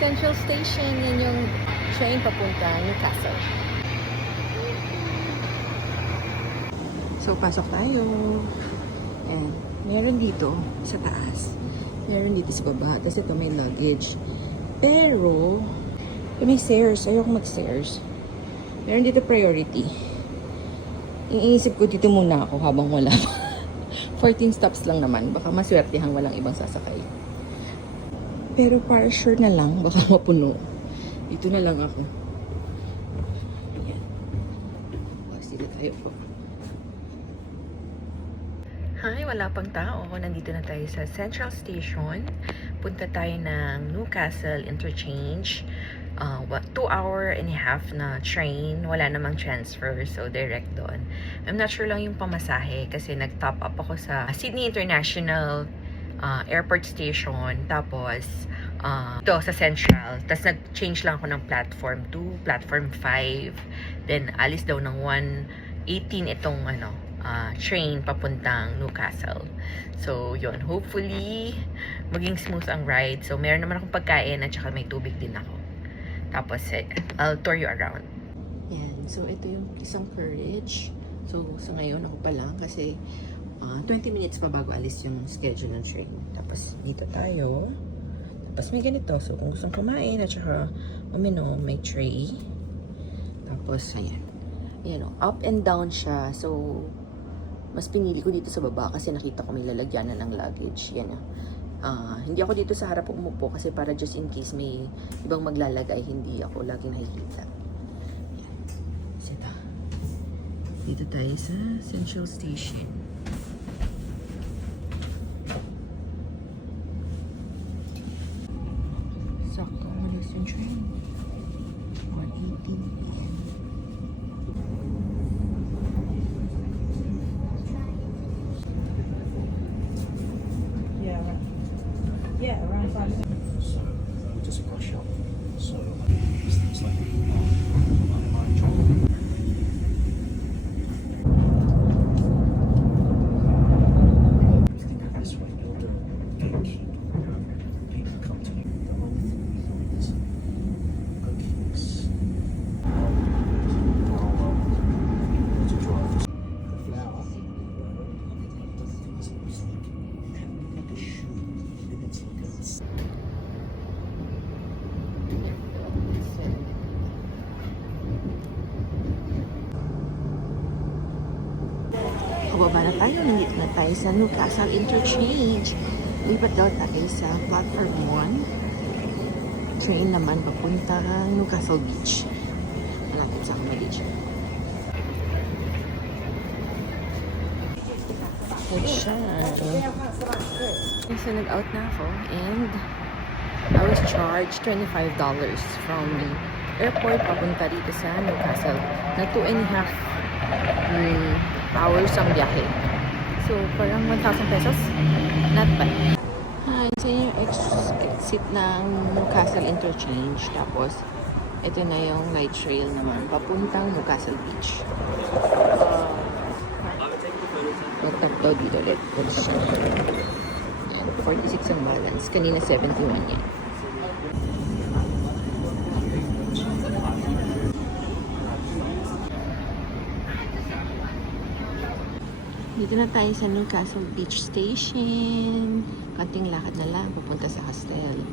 Central Station. Yan yung train papunta Newcastle. So, pasok tayo. And meron dito sa taas. Meron dito sa baba. Tapos ito may luggage. Pero, may stairs. Ayoko mag-stairs. Meron dito priority. Iniisip ko dito muna ako habang wala pa. 14 stops lang naman. Baka maswertehang walang ibang sasakay. Pero para sure na lang, baka mapuno. Dito na lang ako. Ayan. Sila tayo po. Hi, wala pang tao. Nandito na tayo sa Central Station. Punta tayo ng Newcastle Interchange. 2.5 hours na train. Wala namang transfer. So, direct doon. I'm not sure lang yung pamasahe kasi nag-top up ako sa Sydney International Airport Station. Tapos, ito sa Central. Tapos, nag-change lang ako ng platform 2, platform 5. Then, alis daw ng 1:18 itong train papuntang Newcastle. So, yun. Hopefully, maging smooth ang ride. So, meron naman akong pagkain at saka may tubig din ako. Tapos, I'll tour you around. Yan. So, ito yung isang carriage. So, ngayon ako pa lang kasi 20 minutes pa bago alis yung schedule ng train. Tapos, dito tayo. Tapos, may ganito. So, kung gustong kumain at saka uminom, may tray. Tapos, ayan. Ayan, up and down siya. So, mas pinili ko dito sa baba kasi nakita ko may lalagyanan ng luggage. Yan. Hindi ako dito sa harap umupo kasi para just in case may ibang maglalagay, hindi ako laging nakikita. Yan. Sita. Dito tayo sa Central Station. Sakto, malis yung train. 1:18 p.m. Yeah, around 5 minutes. So, just a rush up. So, it's like I'm trying to. This way, you're the gatekeeper. People come to you. Bookings. To drive just a flower. Like a shoe. And it's like a Pababa na tayo. Nandito na tayo sa Newcastle Interchange. Lipat daw tayo sa platform 1. Train naman papunta Newcastle Beach. Malapit sa Beach. Good siya. So, nag-out na ako and I was charged $25 from the airport papunta dito sa Newcastle na 2.5 hours ang biyahe. So, parang 1,000 pesos. Not bad. Hi, so yung exit ng Newcastle Interchange. Tapos, ito na yung light trail naman papuntang Newcastle Beach. Nagtap daw dito ulit. 46 ang balance. Kanina 71 yan. Dito na tayo sa Newcastle Beach Station. Konting lakad na lang papunta sa hostel.